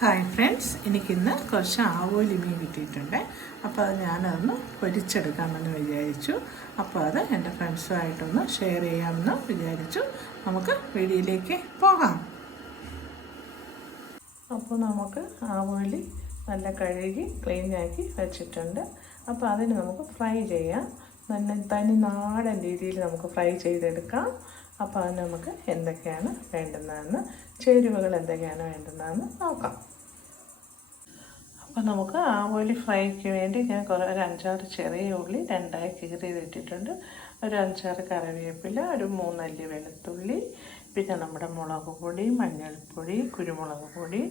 Hi friends, എനിക്കിന്ന് കുറച്ച് ആവോലി മീൻ കിട്ടിയിട്ടുണ്ട്. അപ്പോൾ അത് ഞാനതൊന്ന് പൊരിച്ചെടുക്കാമെന്ന് വിചാരിച്ചു. അപ്പോൾ അത് എൻ്റെ ഫ്രണ്ട്സുമായിട്ടൊന്ന് ഷെയർ ചെയ്യാമെന്ന് വിചാരിച്ചു. നമുക്ക് വീഡിയോയിലേക്ക് പോകാം. അപ്പോൾ നമുക്ക് ആവോലി നല്ല കഴുകി ക്ലീനാക്കി വെച്ചിട്ടുണ്ട്. അപ്പോൾ അതിന് നമുക്ക് ഫ്രൈ ചെയ്യാം. നല്ല തനി നാടൻ രീതിയിൽ നമുക്ക് ഫ്രൈ ചെയ്തെടുക്കാം. അപ്പോൾ അതിന് നമുക്ക് എന്തൊക്കെയാണ് വേണ്ടുന്നതെന്ന്, ചേരുവകൾ എന്തൊക്കെയാണ് വേണ്ടുന്നതെന്ന് നോക്കാം. അപ്പോൾ നമുക്ക് ആവോലി ഫ്രൈക്ക് വേണ്ടി ഞാൻ ഒരു 5-6 ചെറിയ ഉള്ളി രണ്ടായി കീറിയിട്ടിട്ടുണ്ട്. ഒരു 5-6 കറിവേപ്പില, ഒരു 3 അല്ലി വെളുത്തുള്ളി, പിന്നെ നമ്മുടെ മുളക് പൊടി, മഞ്ഞൾപ്പൊടി, കുരുമുളക് പൊടി,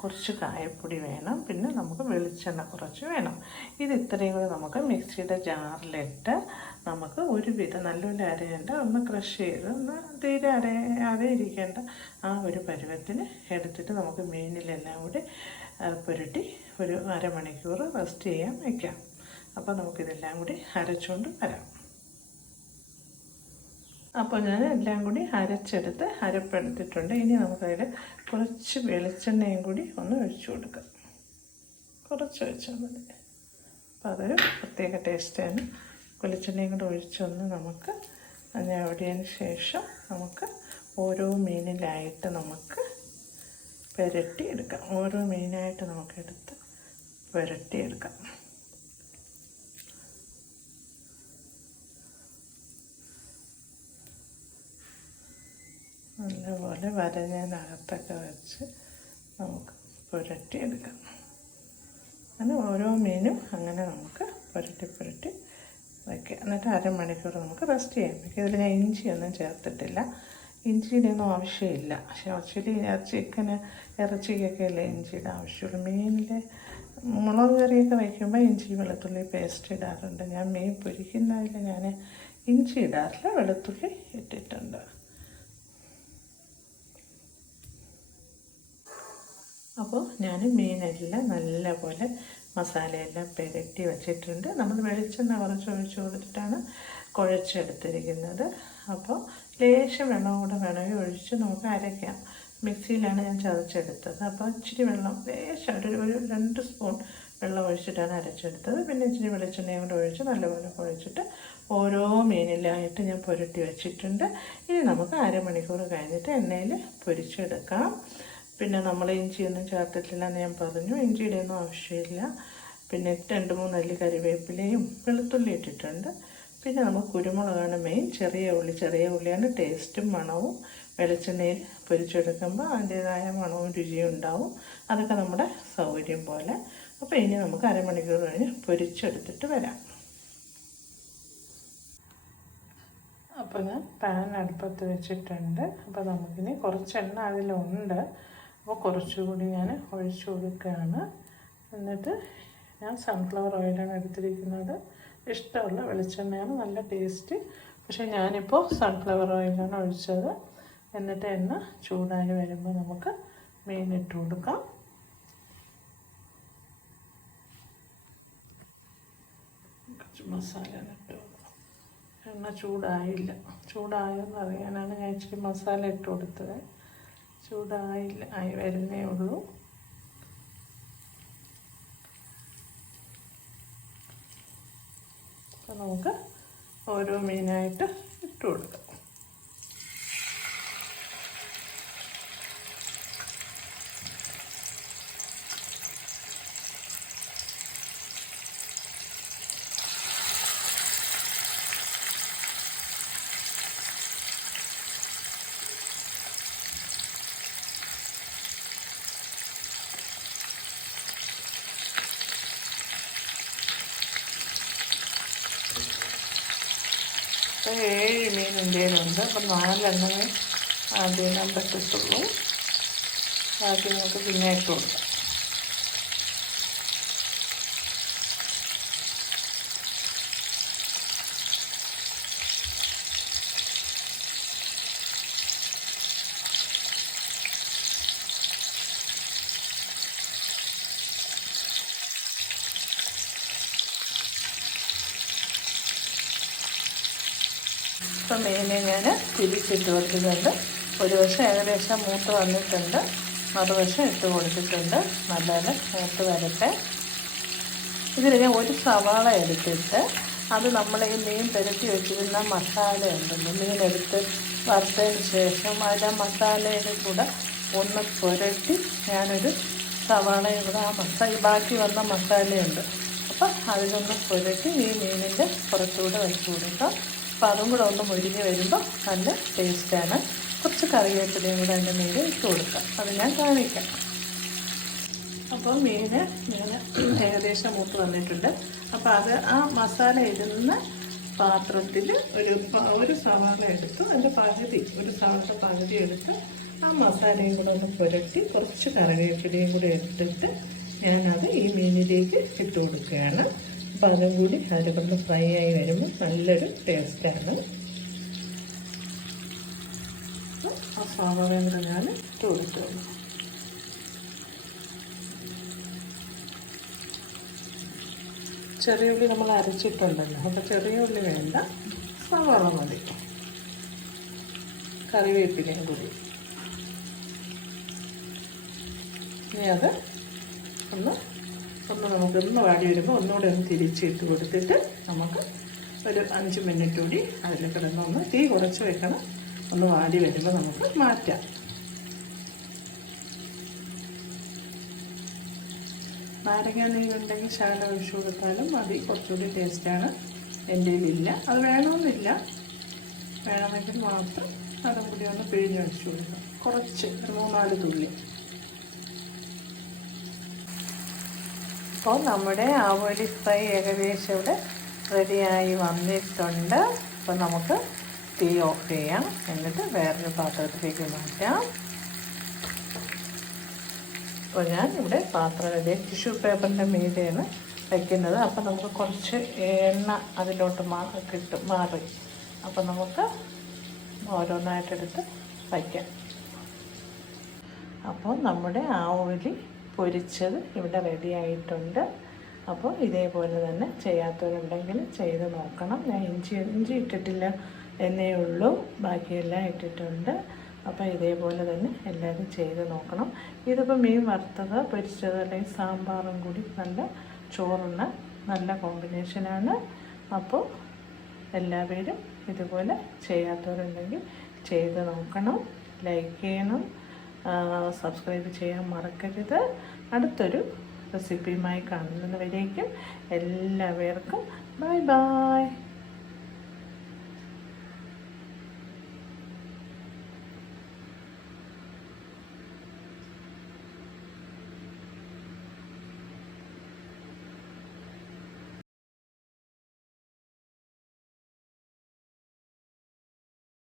കുറച്ച് കായപ്പൊടി വേണം. പിന്നെ നമുക്ക് വെളിച്ചെണ്ണ കുറച്ച് വേണം. ഇത് ഇത്രയും കൂടെ നമുക്ക് മിക്സിയുടെ ജാറിലിട്ട് നമുക്ക് ഒരുവിധം നല്ലപോലെ അരയേണ്ട, ഒന്ന് ക്രഷ് ചെയ്ത് ഒന്ന് തീരെ അരയാതെ ഇരിക്കേണ്ട ആ ഒരു പരുവത്തിന് എടുത്തിട്ട് നമുക്ക് മീനിലെല്ലാം കൂടി പുരട്ടി ഒരു അരമണിക്കൂർ റെസ്റ്റ് ചെയ്യാൻ വയ്ക്കാം. അപ്പോൾ നമുക്കിതെല്ലാം കൂടി അരച്ചുകൊണ്ട് വരാം. അപ്പോൾ ഞാൻ എല്ലാം കൂടി അരച്ചെടുത്ത് അരപ്പെടുത്തിട്ടുണ്ട്. ഇനി നമുക്കതിൽ കുറച്ച് വെളിച്ചെണ്ണയും കൂടി ഒന്ന് ഒഴിച്ചു കൊടുക്കാം. കുറച്ച് ഒഴിച്ചാൽ മതി. അപ്പോൾ അതൊരു പ്രത്യേക ടേസ്റ്റാണ്. വെളിച്ചെണ്ണയും കൂടി ഒഴിച്ചൊന്ന് നമുക്ക് ഞവടിയതിന് ശേഷം നമുക്ക് ഓരോ മീനിലായിട്ട് നമുക്ക് പുരട്ടിയെടുക്കാം. ഓരോ മീനായിട്ട് നമുക്കെടുത്ത് പുരട്ടിയെടുക്കാം. നല്ലപോലെ വരഞ്ഞതിനകത്തൊക്കെ വെച്ച് നമുക്ക് പുരട്ടിയെടുക്കാം. അങ്ങനെ ഓരോ മീനും അങ്ങനെ നമുക്ക് പുരട്ടി വയ്ക്കുക. എന്നിട്ട് അരമണിക്കൂർ നമുക്ക് റെസ്റ്റ് ചെയ്യാൻ വയ്ക്കുക. ഇതിൽ ഞാൻ ഇഞ്ചിയൊന്നും ചേർത്തിട്ടില്ല. ഇഞ്ചിയുടെ ഒന്നും ആവശ്യമില്ല. പക്ഷേ ആക്ച്വലി ഇറച്ചിക്കൊക്കെ അല്ലേ ഇഞ്ചിയുടെ ആവശ്യമുള്ളൂ. മീനിൽ മുളക് കറിയൊക്കെ വയ്ക്കുമ്പോൾ ഇഞ്ചി വെളുത്തുള്ളി പേസ്റ്റ് ഇടാറുണ്ട്. ഞാൻ മീൻ പൊരിക്കുന്നതിൽ ഞാൻ ഇഞ്ചി ഇടാറില്ല, വെളുത്തുള്ളി ഇട്ടിട്ടുണ്ട്. അപ്പോൾ ഞാൻ മീനെല്ലാം നല്ലപോലെ മസാലയെല്ലാം പുരട്ടി വച്ചിട്ടുണ്ട്. നമ്മൾ വെളിച്ചെണ്ണ കുറച്ച് ഒഴിച്ച് കൊടുത്തിട്ടാണ് കുഴച്ചെടുത്തിരിക്കുന്നത്. അപ്പോൾ ലേശം വെള്ളം കൂടെ വേണമെങ്കിൽ ഒഴിച്ച് നമുക്ക് അരയ്ക്കാം. മിക്സിയിലാണ് ഞാൻ ചതച്ചെടുത്തത്. അപ്പോൾ ഇച്ചിരി വെള്ളം ലേശം ഒരു 2 സ്പൂൺ വെള്ളം ഒഴിച്ചിട്ടാണ് അരച്ചെടുത്തത്. പിന്നെ ഇച്ചിരി വെളിച്ചെണ്ണയും കൂടെ ഒഴിച്ച് നല്ലപോലെ കുഴച്ചിട്ട് ഓരോ മീനിലായിട്ട് ഞാൻ പുരട്ടി വെച്ചിട്ടുണ്ട്. ഇനി നമുക്ക് അരമണിക്കൂർ കഴിഞ്ഞിട്ട് എണ്ണയിൽ പൊരിച്ചെടുക്കാം. പിന്നെ നമ്മൾ ഇഞ്ചിയൊന്നും ചേർത്തിട്ടില്ലെന്ന് ഞാൻ പറഞ്ഞു. ഇഞ്ചിയുടെ ഒന്നും ആവശ്യമില്ല. പിന്നെ 2-3 അല്ലി കറിവേപ്പിലയും വെളുത്തുള്ളി ഇട്ടിട്ടുണ്ട്. പിന്നെ നമുക്ക് കുരുമുളകാണ് മെയിൻ. ചെറിയ ഉള്ളിയാണ് ടേസ്റ്റും മണവും. വെളിച്ചെണ്ണയിൽ പൊരിച്ചെടുക്കുമ്പോൾ അതിൻ്റേതായ മണവും രുചിയും ഉണ്ടാവും. അതൊക്കെ നമ്മുടെ സൗകര്യം പോലെ. അപ്പോൾ ഇനി നമുക്ക് അരമണിക്കൂർ കഴിഞ്ഞ് പൊരിച്ചെടുത്തിട്ട് വരാം. അപ്പോൾ ഞാൻ പാൻ അടുപ്പത്ത് വെച്ചിട്ടുണ്ട്. അപ്പോൾ നമുക്കിനി കുറച്ച് എണ്ണ അതിലുണ്ട്. അപ്പോൾ കുറച്ചുകൂടി ഞാൻ ഒഴിച്ചു കൊടുക്കുകയാണ്. എന്നിട്ട് ഞാൻ സൺഫ്ലവർ ഓയിലാണ് എടുത്തിരിക്കുന്നത്. ഇഷ്ടമുള്ള വെളിച്ചെണ്ണയാണ് നല്ല ടേസ്റ്റ്. പക്ഷേ ഞാനിപ്പോൾ സൺഫ്ലവർ ഓയിലാണ് ഒഴിച്ചത്. എന്നിട്ട് എണ്ണ ചൂടായി വരുമ്പോൾ നമുക്ക് മീൻ ഇട്ട് കൊടുക്കാം. കുറച്ച് മസാല ഇട്ട് കൊടുക്കാം. എണ്ണ ചൂടായില്ല. ചൂടായെന്ന് അറിയാനാണ് ഞാൻ ഇച്ചിരി മസാല ഇട്ട് കൊടുത്തത്. ചൂടായില്ല, ആയി വരുന്നേ ഉള്ളൂ. അപ്പോൾ നമുക്ക് ഓരോ മീനായിട്ട് ഇട്ട് കൊടുക്കാം. അപ്പോൾ 7 മീൻ ഇന്ത്യയിലുണ്ട്. അപ്പം 4 എണ്ണമേ ആദ്യം ഇടാൻ പറ്റത്തുള്ളൂ. ബാക്കി നമുക്ക് പിന്നെ ഇട്ട് കൊടുക്കാം. ഇപ്പം മീനെ ഞാൻ തിരിച്ചിട്ട് കൊടുത്തിട്ടുണ്ട്. ഒരു വശം ഏകദേശം മൂത്ത് വന്നിട്ടുണ്ട്. മറുവശം ഇട്ട് കൊടുത്തിട്ടുണ്ട്. നല്ലപോലെ മൂത്ത് വരട്ടെ. ഇതിൽ ഞാൻ ഒരു സവാള എടുത്തിട്ട് അത് നമ്മൾ ഈ മീൻ പുരട്ടി വെച്ചിരുന്ന മസാല ഉണ്ടല്ലോ, മീനെടുത്ത് വറുത്തതിന് ശേഷം അതിൻ്റെ മസാലയുടെ കൂടെ ഒന്ന് പുരട്ടി ഞാനൊരു സവാളയും കൂടെ ഈ ബാക്കി വന്ന മസാലയുണ്ട്, അപ്പം അതിനൊന്ന് പുരട്ടി ഈ മീനിൻ്റെ പുറത്തുകൂടെ വെച്ച് കൊടുക്കാം. അപ്പം അതും കൂടെ ഒന്ന് മുരിഞ്ഞ് വരുമ്പോൾ നല്ല ടേസ്റ്റാണ്. കുറച്ച് കറിവേപ്പിലയും കൂടെ അതിൻ്റെ മീൻ ഇട്ട് കൊടുക്കാം. അത് ഞാൻ കാണിക്കാം. അപ്പോൾ മീൻ ഏകദേശം മൂത്ത് വന്നിട്ടുണ്ട്. അപ്പോൾ അത് ആ മസാല ഇടുന്ന പാത്രത്തിൽ ഒരു സവാള എടുത്ത് അതിൻ്റെ ഒരു സവാള പകുതി എടുത്ത് ആ മസാലയും കൂടെ ഒന്ന് പുരട്ടി കുറച്ച് കറിവേപ്പിലയും കൂടെ എടുത്തിട്ട് ഞാനത് ഈ മീനിലേക്ക് ഇട്ട് കൊടുക്കുകയാണ്. അപ്പോൾ അതും കൂടി അതിലൊന്ന് ഫ്രൈ ആയി വരുമ്പോൾ നല്ലൊരു ടേസ്റ്റാണ്. ആ സവാളയും കൂടെ ഞാൻ ഇട്ട് കൊടുക്കുകയാണ്. ചെറിയ ഉള്ളി നമ്മൾ അരച്ചിട്ടുണ്ടല്ലോ, അപ്പോൾ ചെറിയ ഉള്ളി വേണ്ട, സവാള മതി. കറിവേപ്പിലയും കൂടി ഇനി അത് നമുക്കൊന്ന് വാടി വരുമ്പോൾ ഒന്നുകൂടെ ഒന്ന് തിരിച്ചിട്ട് കൊടുത്തിട്ട് നമുക്ക് ഒരു 5 മിനിറ്റ് കൂടി അതിൽ കിടന്നൊന്ന് തീ കുറച്ച് വെക്കണം. ഒന്ന് വാടി വരുമ്പോൾ നമുക്ക് മാറ്റാം. നാരങ്ങ നീരുണ്ടെങ്കിൽ ശകലം ഒഴിച്ചു കൊടുത്താലും മതി, കുറച്ചുകൂടി ടേസ്റ്റാണ്. എൻ്റെ കയ്യിലില്ല, അത് വേണമെന്നില്ല, വേണമെങ്കിൽ മാത്രം അതും കൂടി ഒന്ന് പിഴിഞ്ഞൊഴിച്ചു കൊടുക്കാം. കുറച്ച് 3-4 തുള്ളി. അപ്പോൾ നമ്മുടെ ആവോലി ഫ്രൈ ഏകദേശം ഇവിടെ റെഡിയായി വന്നിട്ടുണ്ട്. അപ്പോൾ നമുക്ക് തീ ഓഫ് ചെയ്യാം, എന്നിട്ട് വേറൊരു പാത്രത്തിലേക്ക് മാറ്റാം. അപ്പോൾ ഞാൻ ഇവിടെ പാത്രത്തിൽ ടിഷ്യൂ പേപ്പറിൻ്റെ മീതെയാണ് വയ്ക്കുന്നത്. അപ്പോൾ നമുക്ക് കുറച്ച് എണ്ണ അതിലോട്ട് മാറി. അപ്പോൾ നമുക്ക് ഓരോന്നായിട്ടെടുത്ത് വയ്ക്കാം. അപ്പോൾ നമ്മുടെ ആവോലി പൊരിച്ചത് ഇവിടെ റെഡി ആയിട്ടുണ്ട്. അപ്പോൾ ഇതേപോലെ തന്നെ ചെയ്യാത്തവരുണ്ടെങ്കിൽ ചെയ്ത് നോക്കണം. ഞാൻ ഇഞ്ചി ഇട്ടിട്ടില്ല എന്നേ ഉള്ളൂ, ബാക്കിയെല്ലാം ഇട്ടിട്ടുണ്ട്. അപ്പോൾ ഇതേപോലെ തന്നെ എല്ലാവരും ചെയ്ത് നോക്കണം. ഇതിപ്പോൾ മീൻ വറുത്തത് പൊരിച്ചത് അല്ലെങ്കിൽ സാമ്പാറും കൂടി നല്ല ചോറുണ്ണ നല്ല കോമ്പിനേഷനാണ്. അപ്പോൾ എല്ലാവരും ഇതുപോലെ ചെയ്യാത്തവരുണ്ടെങ്കിൽ ചെയ്ത് നോക്കണം. ലൈക്ക് ചെയ്യണം, സബ്സ്ക്രൈബ് ചെയ്യാൻ മറക്കരുത്. അടുത്തൊരു റെസിപ്പിയുമായി കാണുന്നതുവരേക്കും എല്ലാവർക്കും ബൈ ബൈ.